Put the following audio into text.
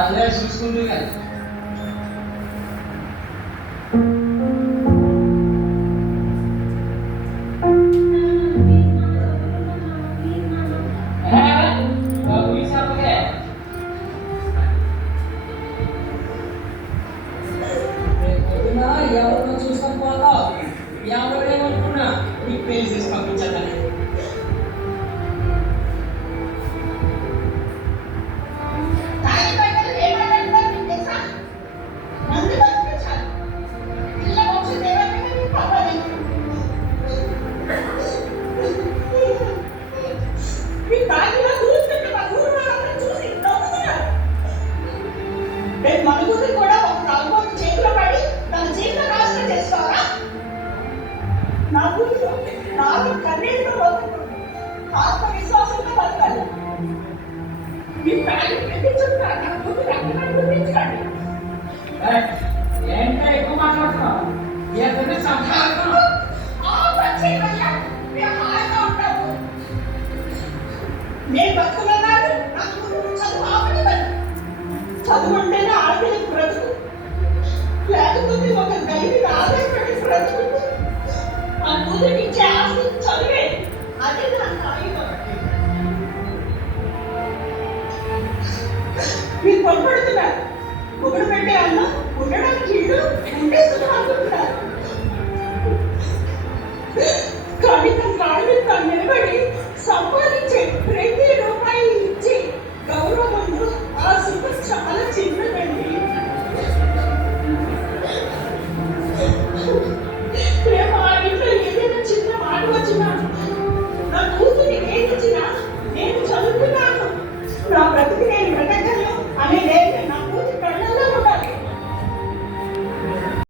అదే చూసుకుంటూ కానీ ఎవరినో చూసుకొని పోతావు ఎవరేమనుకున్నా నీకు పెళ్లి చేసి పంపించాలని మనుగురు కూడా ఒక నలుగురు చేతిలో పడి తన జీవితం నాశనం చేసుకోవాలా? నా కూతురు నాలుగు కన్నీళ్ళతో బతుకుంటుంది, ఆత్మవిశ్వాసంతో బతకాలి. మీ ఫ్యామిలీ పెట్టించుకుంటారు, నా కూతురు అక్కడ గుర్తించకండి. ఏంటో ఎక్కువ మాట్లాడుతున్నావు నేను బతుకున్నాను, నా కూతురు చదువు ఆపని చదువు అంటేనే ఆడపిల్లకి బ్రతుకు, లేకపోతే ఒక దైవిక ఆధారపడి బ్రతుకు. ఆ కూతురికి ఇచ్చే ఆస్తి చదివే, అదే నాకు ఆయుధం. మీరు పొరపడుతున్నారు. ఒకడు పెట్టే అన్నం ఉండడానికి ఇల్లు ఉండే సుఖం అనుకుంటున్నారు. కానీ తన కాళ్ళ మీద తను నిలబడి సంపాదించే ప్రతి రూపాయి ఇచ్చి గౌరవం ఆ సుఖం చాలా చిన్నదండి. ప్రేమ ఆ ఇంట్లో ఏదైనా చిన్న మాట వచ్చినా, నా కూతురి ఏది ఇచ్చినా నేను చదువుకున్నాను, నా బ్రతుకు